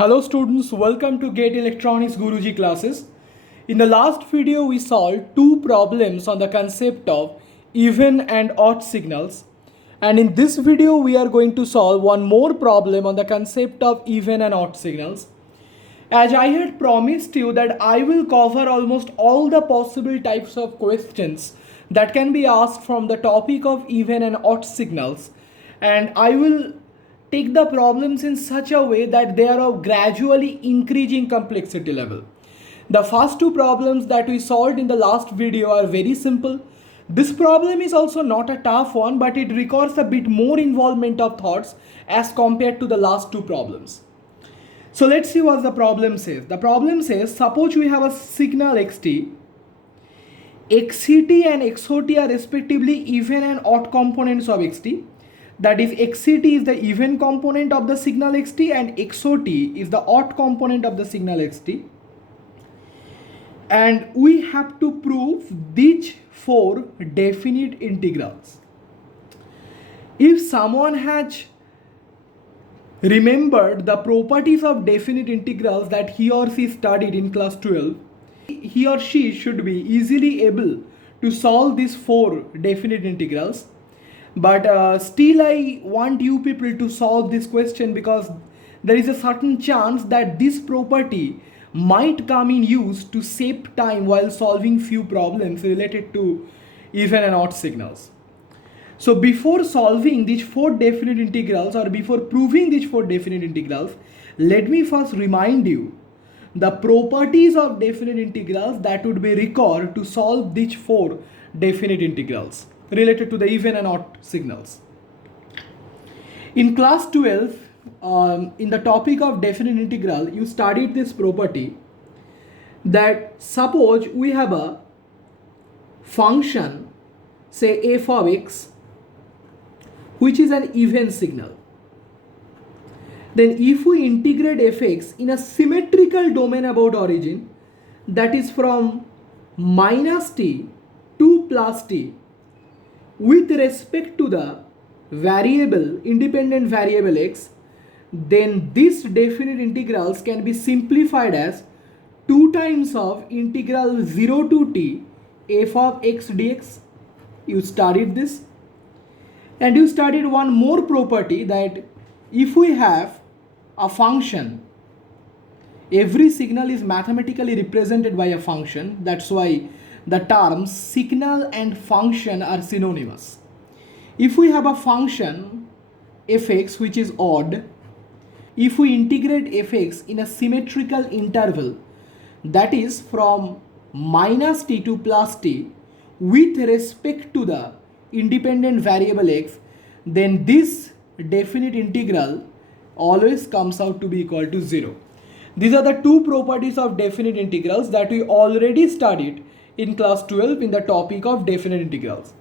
Hello students, welcome to Gate Electronics Guruji classes. In the last video we solved two problems on the concept of even and odd signals, and in this video we are going to solve one more problem on the concept of even and odd signals. As I had promised you that I will cover almost all the possible types of questions that can be asked from the topic of even and odd signals, and I will take the problems in such a way that they are of gradually increasing complexity level. The first two problems that we solved in the last video are very simple. This problem is also not a tough one, but it requires a bit more involvement of thoughts as compared to the last two problems. So let's see what the problem says. The problem says, suppose we have a signal xt, xct and xot are respectively even and odd components of xt. That is, xct is the even component of the signal xt and xot is the odd component of the signal xt. And we have to prove these four definite integrals. If someone has remembered the properties of definite integrals that he or she studied in class 12, he or she should be easily able to solve these four definite integrals. But still I want you people to solve this question, because there is a certain chance that this property might come in use to save time while solving few problems related to even and odd signals. So before solving these four definite integrals, or before proving these four definite integrals, let me first remind you the properties of definite integrals that would be required to solve these four definite integrals related to the even and odd signals. In class 12, in the topic of definite integral, you studied this property that suppose we have a function, say f of x, which is an even signal. Then if we integrate fx in a symmetrical domain about origin, that is from minus t to plus t, with respect to the variable, independent variable x, then these definite integrals can be simplified as 2 times of integral 0 to t f of x dx. You studied this. And you studied one more property, that if we have a function, every signal is mathematically represented by a function. That's why the terms signal and function are synonymous. If we have a function fx which is odd, if we integrate fx in a symmetrical interval, that is from minus t to plus t, with respect to the independent variable x, then this definite integral always comes out to be equal to 0. These are the two properties of definite integrals that we already studied in class 12 in the topic of definite integrals.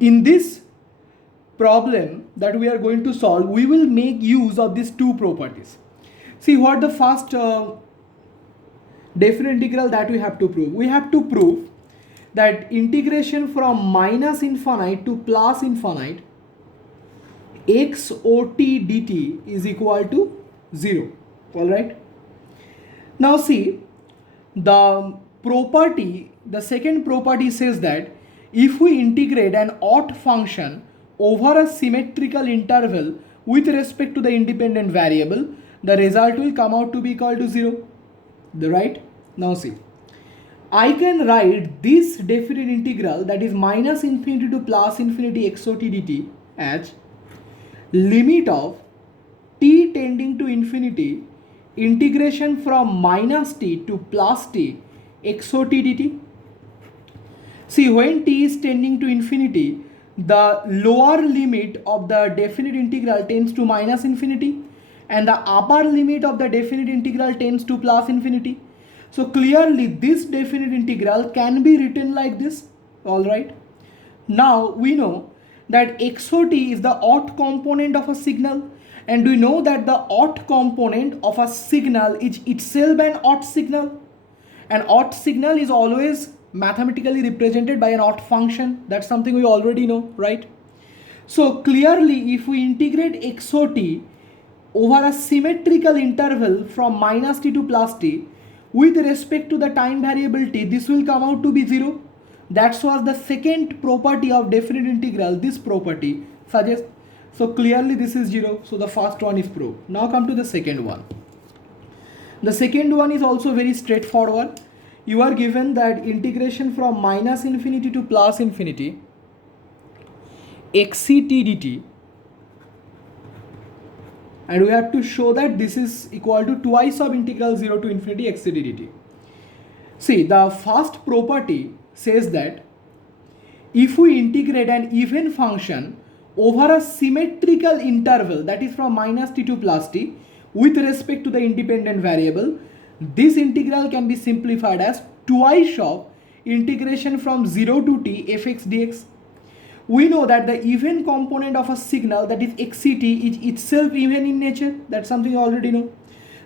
In this problem that we are going to solve, we will make use of these two properties. See what the first definite integral that we have to prove. We have to prove that integration from minus infinite to plus infinite xot dt is equal to 0. Alright. Now see, the second property says that if we integrate an odd function over a symmetrical interval with respect to the independent variable, the result will come out to be equal to 0. Right? Now see, I can write this definite integral, that is minus infinity to plus infinity xot dt, as limit of t tending to infinity integration from minus t to plus t xot dt. See, when t is tending to infinity, the lower limit of the definite integral tends to minus infinity, and the upper limit of the definite integral tends to plus infinity. So clearly this definite integral can be written like this. Alright. Now we know that xot is the odd component of a signal, and we know that the odd component of a signal is itself an odd signal. An odd signal is always mathematically represented by an odd function. That's something we already know, right? So clearly if we integrate xot over a symmetrical interval from minus t to plus t with respect to the time variable t, this will come out to be 0. That was the second property of definite integral. This property suggests. So clearly this is 0. So the first one is proved. Now come to the second one. The second one is also very straightforward. You are given that integration from minus infinity to plus infinity xct dt, and we have to show that this is equal to twice of integral 0 to infinity xct dt. See, the first property says that if we integrate an even function over a symmetrical interval, that is from minus t to plus t, with respect to the independent variable, this integral can be simplified as twice of integration from 0 to t fx dx. We know that the even component of a signal, that is xct, is itself even in nature. That's something you already know.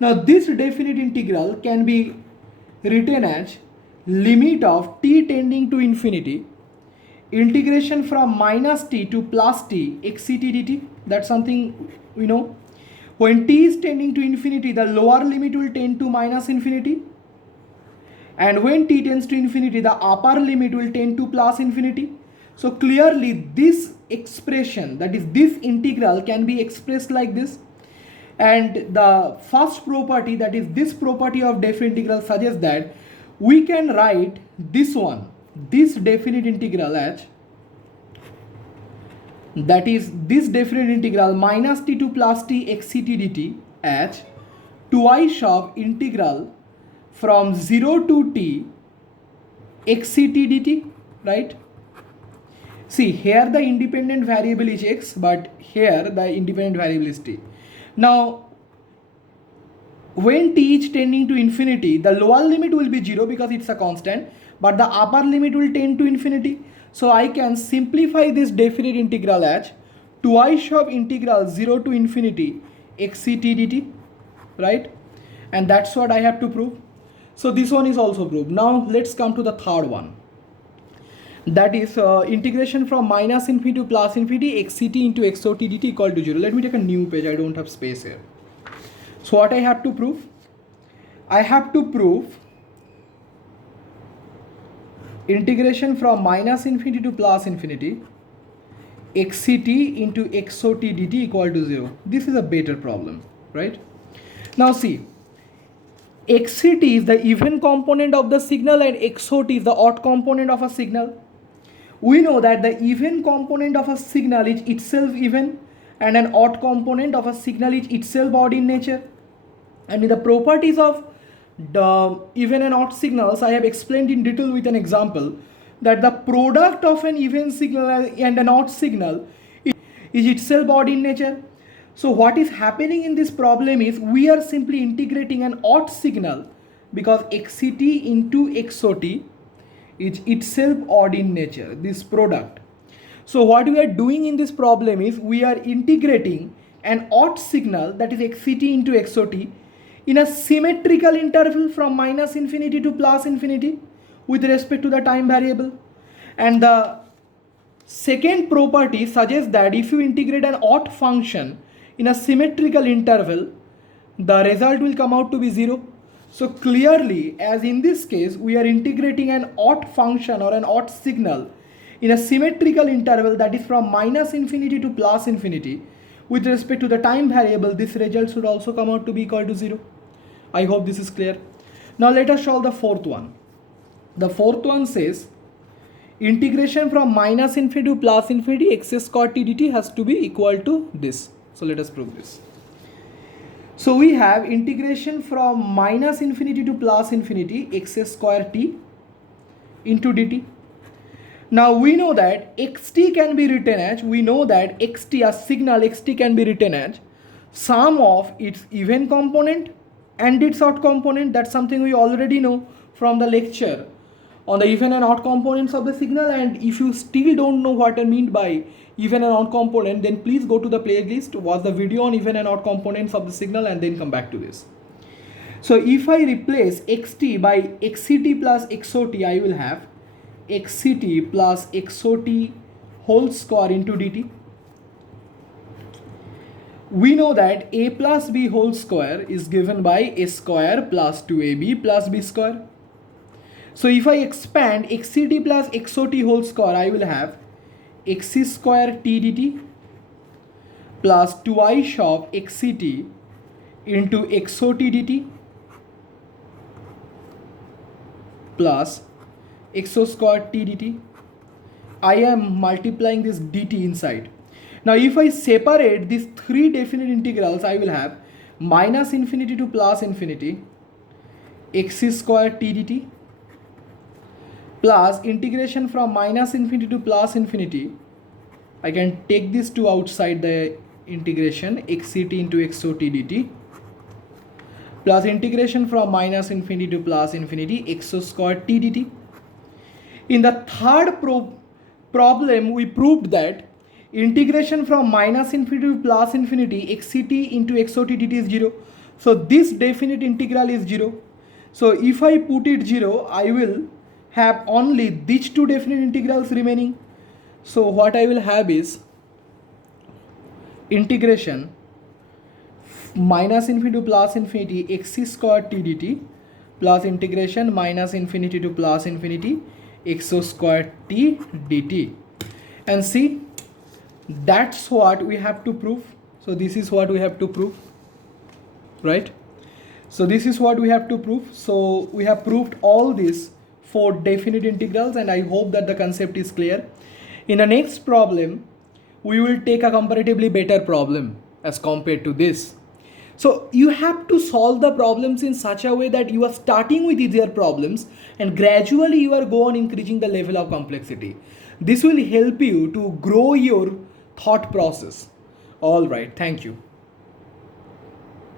Now this definite integral can be written as limit of t tending to infinity integration from minus t to plus t xct dt. That's something we know. When t is tending to infinity, the lower limit will tend to minus infinity, and when t tends to infinity, the upper limit will tend to plus infinity. So clearly this expression, that is this integral, can be expressed like this. And the first property, that is this property of definite integral, suggests that we can write this one, this definite integral as, that is this definite integral minus t to plus t xct dt as twice of integral from 0 to t xct dt, right? See, here the independent variable is x, but here the independent variable is t. Now when t is tending to infinity, the lower limit will be 0 because it's a constant, but the upper limit will tend to infinity. So I can simplify this definite integral as twice of integral 0 to infinity xct dt, right? And that's what I have to prove. So this one is also proved. Now let's come to the third one. That is integration from minus infinity to plus infinity xct into xot dt equal to 0. Let me take a new page. I don't have space here. So what I have to prove? I have to prove integration from minus infinity to plus infinity xct into xot dt equal to 0. This is a better problem, right? Now see, xct is the even component of the signal and xot is the odd component of a signal. We know that the even component of a signal is itself even, and an odd component of a signal is itself odd in nature. And in the properties of the even and odd signals, I have explained in detail with an example that the product of an even signal and an odd signal is itself odd in nature. So what is happening in this problem is we are simply integrating an odd signal because xct into xot is itself odd in nature, this product. So what we are doing in this problem is we are integrating an odd signal, that is xct into xot, in a symmetrical interval from minus infinity to plus infinity with respect to the time variable. And the second property suggests that if you integrate an odd function in a symmetrical interval, the result will come out to be 0. So clearly, as in this case, we are integrating an odd function or an odd signal in a symmetrical interval, that is from minus infinity to plus infinity with respect to the time variable, this result should also come out to be equal to 0. I hope this is clear. Now let us solve the fourth one. The fourth one says integration from minus infinity to plus infinity x square t dt has to be equal to this. So let us prove this. So we have integration from minus infinity to plus infinity x square t into dt. Now we know that xt can be written as, we know that xt, a signal xt, can be written as sum of its even component and its odd component. That's something we already know from the lecture on the even and odd components of the signal. And if you still don't know what I mean by even and odd component, then please go to the playlist, watch the video on even and odd components of the signal, and then come back to this. So if I replace xt by xct plus xot, I will have xct plus xot whole square into dt. We know that a plus b whole square is given by a square plus 2ab plus b square. So if I expand xct plus xot whole square, I will have x square t dt plus twice of xct into xot dt plus xo square t dt. I am multiplying this dt inside. Now if I separate these three definite integrals, I will have minus infinity to plus infinity x square t dt plus integration from minus infinity to plus infinity. I can take this to outside the integration xct into xot dt plus integration from minus infinity to plus infinity xo square t dt. In the third problem, we proved that integration from minus infinity to plus infinity xct into xot dt is 0. So this definite integral is 0. So if I put it 0, I will have only these two definite integrals remaining. So what I will have is integration minus infinity to plus infinity x square t dt plus integration minus infinity to plus infinity xo square t dt. And see, that's what we have to prove. So this is what we have to prove, right? So this is what we have to prove. So we have proved all this for definite integrals, and I hope that the concept is clear. In the next problem, we will take a comparatively better problem as compared to this. So you have to solve the problems in such a way that you are starting with easier problems and gradually you are go on increasing the level of complexity. This will help you to grow your thought process. All right, thank you.